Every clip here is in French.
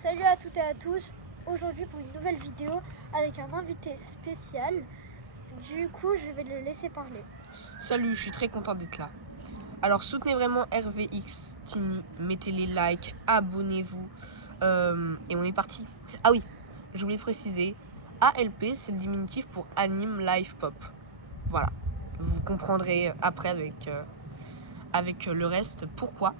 Salut à toutes et à tous, aujourd'hui pour une nouvelle vidéo avec un invité spécial. Du coup, je vais le laisser parler. Salut, je suis très content d'être là. Alors soutenez vraiment RVX Tini, mettez les likes, abonnez-vous et on est parti. Ah oui, je voulais préciser, ALP c'est le diminutif pour Anime Live Pop. Voilà, vous comprendrez après avec le reste pourquoi.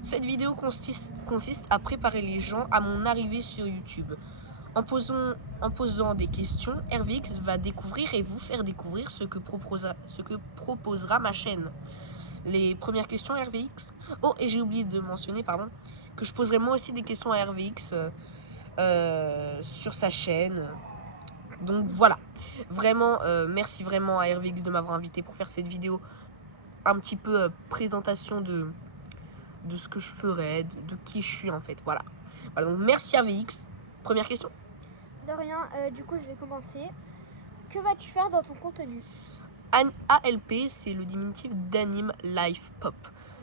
Cette vidéo consiste à préparer les gens à mon arrivée sur YouTube. En posant des questions, RVX va découvrir et vous faire découvrir ce que proposera ma chaîne. Les premières questions RVX. Oh, et j'ai oublié de mentionner, que je poserai moi aussi des questions à RVX sur sa chaîne. Donc voilà, vraiment, merci vraiment à RVX de m'avoir invité pour faire cette vidéo. Un petit peu présentation de ce que je ferais, de qui je suis en fait. Voilà. Donc merci RVX. Première question. De rien, du coup, je vais commencer. Que vas-tu faire dans ton contenu? ALP, c'est le diminutif d'Anime Life Pop.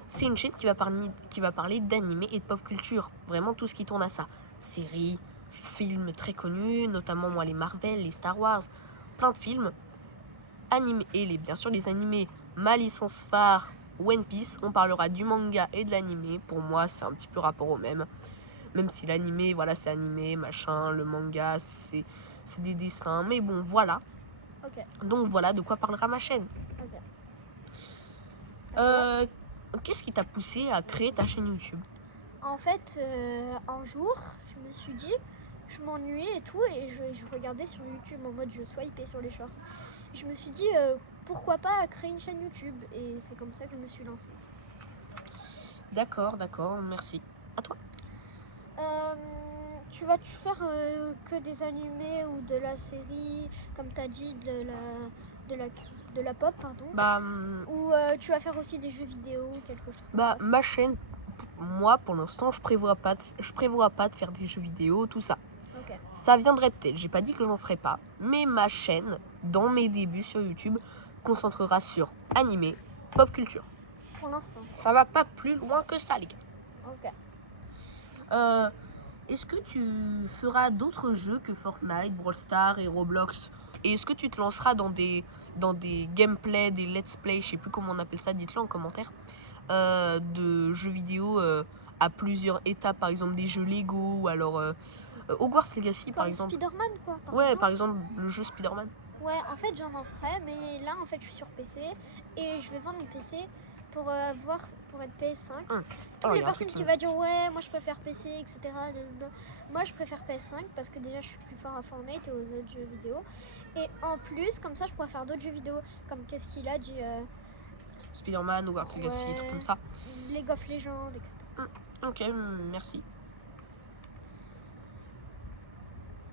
C'est une chaîne qui va parler d'anime et de pop culture. Vraiment tout ce qui tourne à ça. Séries, films très connus, notamment moi les Marvel, les Star Wars, plein de films. Anime et bien sûr les animés, ma licence phare, One Piece. On parlera du manga et de l'animé. Pour moi, c'est un petit peu rapport au même. Même si l'animé, voilà, c'est animé, machin. Le manga, c'est des dessins. Mais bon, voilà. Ok. Donc voilà de quoi parlera ma chaîne. Ok. Qu'est-ce qui t'a poussé à créer ta chaîne YouTube? En fait, un jour, je me suis dit, je m'ennuyais et tout, et je regardais sur YouTube en mode je swipais sur les shorts. Je me suis dit, pourquoi pas créer une chaîne YouTube, et c'est comme ça que je me suis lancée. D'accord, merci. À toi. Tu vas-tu faire que des animés ou de la série, comme tu as dit, de la pop, pardon? Ou tu vas faire aussi des jeux vidéo, quelque chose comme ça? Ma chaîne, moi pour l'instant, je prévois pas de faire des jeux vidéo, tout ça. Ok. Ça viendrait peut-être, j'ai pas dit que j'en ferais pas, mais ma chaîne, dans mes débuts sur YouTube, concentrera sur animé, pop culture. Pour l'instant. Ça va pas plus loin que ça, les gars. Ok. Est-ce que tu feras d'autres jeux que Fortnite, Brawl Stars et Roblox? Et est-ce que tu te lanceras dans des gameplays, des let's play, je sais plus comment on appelle ça, dites-le en commentaire, de jeux vidéo à plusieurs étapes, par exemple des jeux Lego ou alors Hogwarts Legacy par exemple. Spider-Man quoi. Par exemple le jeu Spider-Man. Ouais, en fait j'en ferai, mais là en fait je suis sur PC et je vais vendre mon PC pour être PS5. Toutes les personnes qui vont dire ouais, moi je préfère PC, etc. Moi je préfère PS5 parce que déjà je suis plus fort à Fortnite et aux autres jeux vidéo. Et en plus, comme ça je pourrais faire d'autres jeux vidéo, comme qu'est-ce qu'il a dit Spider-Man, Hogwarts Legacy, trucs comme ça. League of Legends, etc. Ok, merci.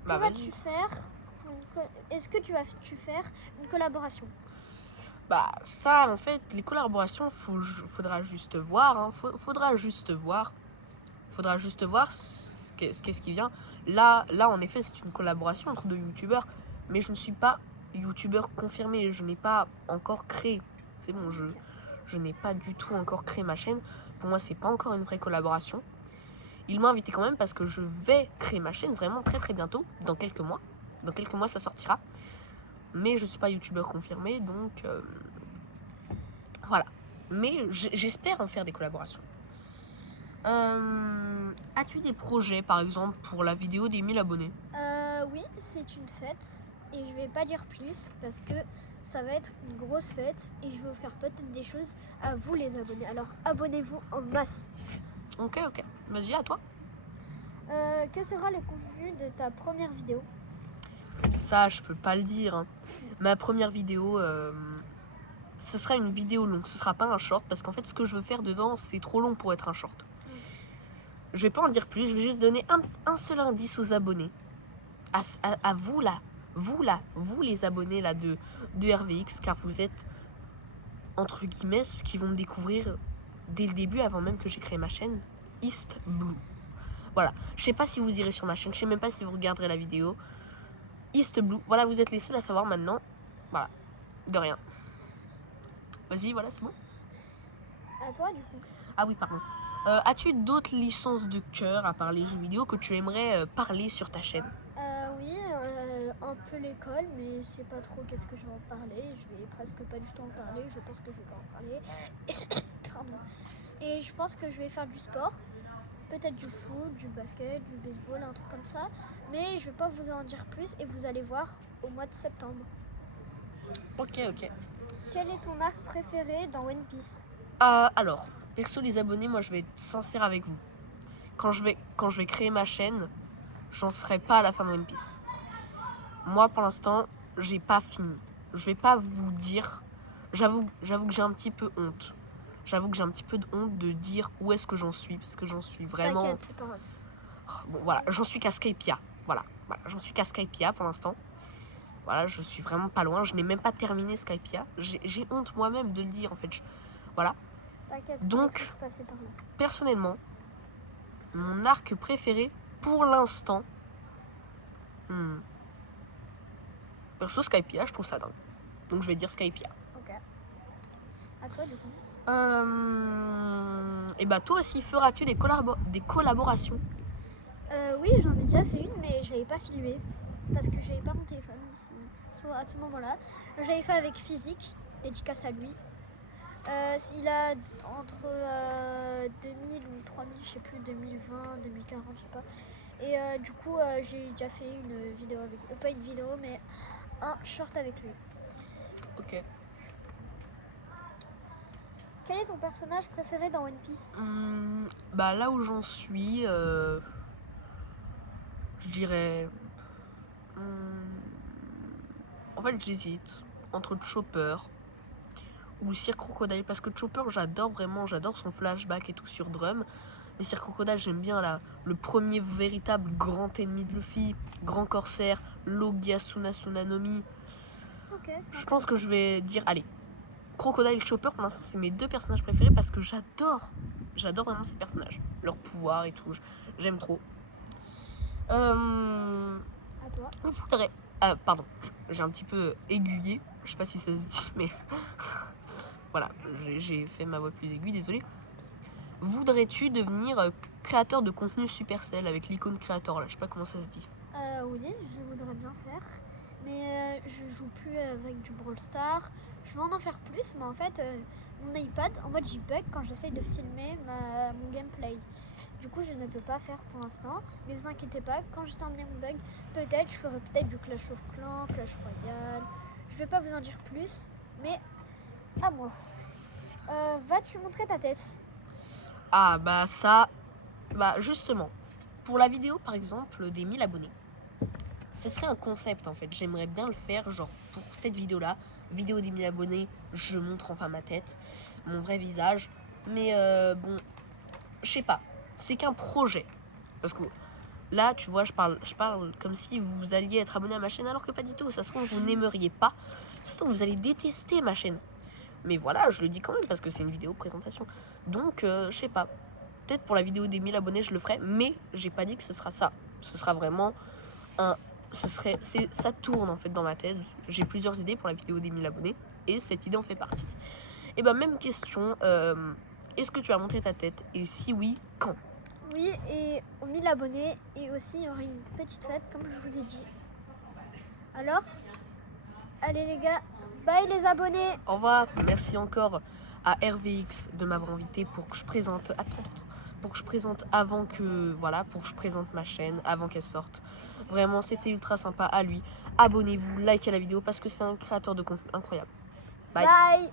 Que vas-tu faire? Est-ce que tu vas faire une collaboration? Ça, en fait, les collaborations, faudra juste voir. Hein. Faudra juste voir qu'est-ce qui vient. Là, en effet, c'est une collaboration entre deux youtubeurs, mais je ne suis pas youtubeur confirmé. Je n'ai pas encore créé. C'est bon, je n'ai pas du tout encore créé ma chaîne. Pour moi, c'est pas encore une vraie collaboration. Il m'a invité quand même parce que je vais créer ma chaîne vraiment très très bientôt, dans quelques mois. Dans quelques mois, ça sortira. Mais je suis pas youtubeur confirmé, donc voilà. Mais j'espère en faire des collaborations. As-tu des projets, par exemple, pour la vidéo des 1000 abonnés? Oui, c'est une fête et je vais pas dire plus parce que ça va être une grosse fête et je vais offrir peut-être des choses à vous les abonnés. Alors abonnez-vous en masse. Ok, vas-y, à toi. Que sera le contenu de ta première vidéo? Ça, je peux pas le dire. Hein. Ma première vidéo, ce sera une vidéo longue. Ce sera pas un short parce qu'en fait, ce que je veux faire dedans, c'est trop long pour être un short. Je vais pas en dire plus. Je vais juste donner un seul indice aux abonnés. À vous là, vous les abonnés là de RVX, car vous êtes entre guillemets ceux qui vont me découvrir dès le début, avant même que j'ai créé ma chaîne, East Blue. Voilà, je sais pas si vous irez sur ma chaîne, je sais même pas si vous regarderez la vidéo. East Blue, voilà, vous êtes les seuls à savoir maintenant. Voilà, de rien. Vas-y, voilà, c'est bon. À toi du coup. Ah oui, pardon. As-tu d'autres licences de cœur à part les jeux vidéo que tu aimerais parler sur ta chaîne? Oui, un peu l'école, mais je sais pas trop qu'est-ce que je vais en parler. Je vais presque pas du tout en parler. Je pense que je vais pas en parler. Pardon. Et je pense que je vais faire du sport. Peut-être du foot, du basket, du baseball, un truc comme ça. Mais je vais pas vous en dire plus et vous allez voir au mois de septembre. Ok. Quel est ton arc préféré dans One Piece? Alors, perso les abonnés, moi je vais être sincère avec vous. Quand je vais créer ma chaîne, j'en serai pas à la fin de One Piece. Moi pour l'instant, j'ai pas fini. Je vais pas vous dire. J'avoue que j'ai un petit peu honte. J'avoue que j'ai un petit peu de honte de dire où est-ce que j'en suis, parce que j'en suis vraiment. T'inquiète, c'est pas grave. Bon voilà, j'en suis qu'à Skypiea. Voilà, j'en suis qu'à Skypiea pour l'instant. Voilà, je suis vraiment pas loin. Je n'ai même pas terminé Skypiea. J'ai honte moi-même de le dire en fait. Voilà. T'inquiète. Donc, je suis passée par là. Personnellement, mon arc préféré pour l'instant. Perso Skypiea, je trouve ça dingue. Donc je vais dire Skypiea. Ok. À toi du coup. Et bah toi aussi, feras-tu des collaborations? Oui, j'en ai déjà fait une, mais j'avais pas filmé parce que j'avais pas mon téléphone à ce moment-là. J'avais fait avec Physique, dédicace à lui. Il a entre 2000 ou 3000, je sais plus, 2020, 2040, je sais pas. Et du coup, j'ai déjà fait une vidéo avec lui. Pas une vidéo, mais un short avec lui. Ok. Quel est ton personnage préféré dans One Piece? Bah là où j'en suis, je dirais. En fait, j'hésite entre Chopper ou Sir Crocodile, parce que Chopper, j'adore son flashback et tout sur Drum. Mais Sir Crocodile, j'aime bien le premier véritable grand ennemi de Luffy, grand corsaire, Logia Sunanomi. Ok. Je pense que je vais dire, allez, Crocodile, Chopper, pour l'instant, c'est mes deux personnages préférés parce que j'adore vraiment ces personnages, leur pouvoir et tout, j'aime trop. À toi. Pardon, j'ai un petit peu aiguillé, je sais pas si ça se dit, mais voilà, j'ai fait ma voix plus aiguë, désolé. Voudrais-tu devenir créateur de contenu Supercell avec l'icône créateur là, je sais pas comment ça se dit. Oui, je voudrais bien faire, mais je joue plus avec du Brawl Stars. Je veux en faire plus, mais en fait, mon iPad, en mode JPEG, quand j'essaye de filmer mon gameplay. Du coup, je ne peux pas faire pour l'instant, mais vous inquiétez pas, quand je terminerai mon bug, peut-être je ferai peut-être du Clash of Clans, Clash Royale. Je vais pas vous en dire plus, mais à moi. Vas-tu montrer ta tête? Ah bah ça, bah justement, pour la vidéo par exemple des 1000 abonnés, ce serait un concept en fait, j'aimerais bien le faire, genre pour cette vidéo là, vidéo des 1000 abonnés, je montre enfin ma tête, mon vrai visage, mais bon, je sais pas, c'est qu'un projet, parce que là tu vois je parle comme si vous alliez être abonné à ma chaîne alors que pas du tout, ça se trouve vous n'aimeriez pas, ça se trouve vous allez détester ma chaîne, mais voilà je le dis quand même parce que c'est une vidéo présentation, donc je sais pas, peut-être pour la vidéo des 1000 abonnés je le ferai, mais j'ai pas dit que ce sera ça, ce sera vraiment ça tourne en fait dans ma tête, j'ai plusieurs idées pour la vidéo des 1000 abonnés et cette idée en fait partie. Et bah même question, est-ce que tu as montré ta tête et si oui, quand? Oui, et aux 1000 abonnés, et aussi il y aura une petite fête comme je vous ai dit. Alors, allez les gars, bye les abonnés. Au revoir, merci encore à RVX de m'avoir invité pour que je présente, pour que je présente avant que, voilà, pour que je présente ma chaîne avant qu'elle sorte. Vraiment, c'était ultra sympa à lui. Abonnez-vous, likez la vidéo parce que c'est un créateur de contenu incroyable. Bye. Bye.